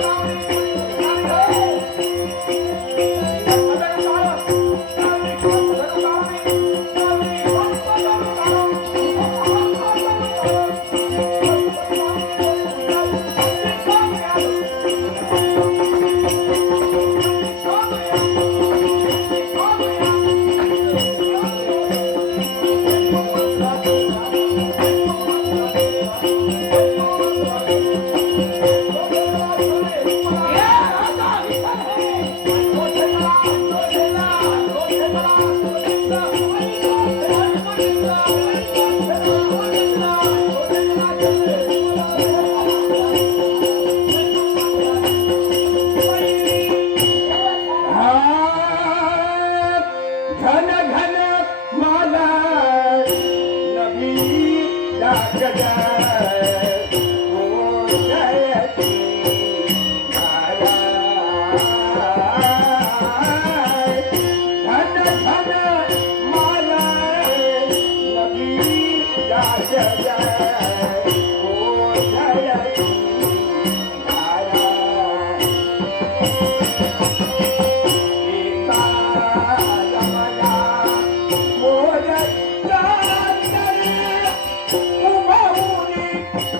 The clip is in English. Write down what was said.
Música Yeah.